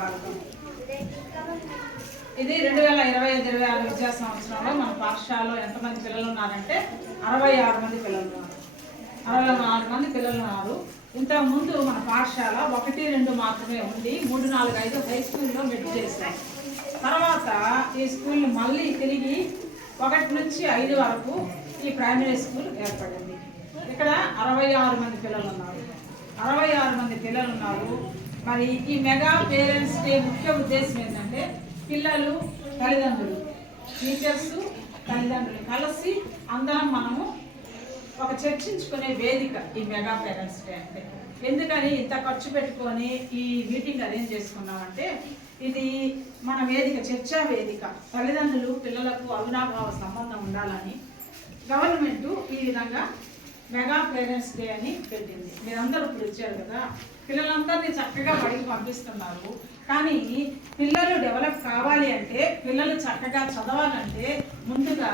స్వాగతం. ఇది 2025-26 విద్యా సంవత్సరంలో మన పాఠశాలలో ఎంతమంది పిల్లలు ఉన్నారంటే 66 మంది పిల్లలు ఉన్నారు. 64 మంది పిల్లలు ఉన్నారు. ఇంతకుముందు మన పాఠశాల 1-2 మాత్రమే ఉంది. 3-4-5 హై స్కూల్లో మెడ్ చేశాం. తర్వాత ఈ స్కూల్ని మళ్ళీ తిరిగి 1 నుంచి 5 వరకు ఈ ప్రైమరీ స్కూల్ ఏర్పడింది. ఇక్కడ 66 మంది పిల్లలు ఉన్నారు. 66 మంది పిల్లలు ఉన్నారు. మరి ఈ మెగా పేరెంట్స్ డే ముఖ్య ఉద్దేశం ఏంటంటే పిల్లలు, తల్లిదండ్రులు, టీచర్స్, తల్లిదండ్రులు కలిసి అందరం మనము ఒక చర్చించుకునే వేదిక ఈ మెగా పేరెంట్స్ డే అంటే. ఎందుకని ఇంత ఖర్చు పెట్టుకొని ఈ మీటింగ్ అరేంజ్ చేసుకున్నామంటే ఇది మన వేదిక, చర్చా వేదిక. తల్లిదండ్రులు పిల్లలకు అవినాభావ సంబంధం ఉండాలని గవర్నమెంట్ ఈ విధంగా మెగా పేరెంట్స్ డే అని పెట్టింది. మీరందరూ ఇప్పుడు ఇచ్చారు కదా, పిల్లలందరినీ చక్కగా బడికి పంపిస్తున్నారు. కానీ పిల్లలు డెవలప్ కావాలి అంటే, పిల్లలు చక్కగా చదవాలంటే ముందుగా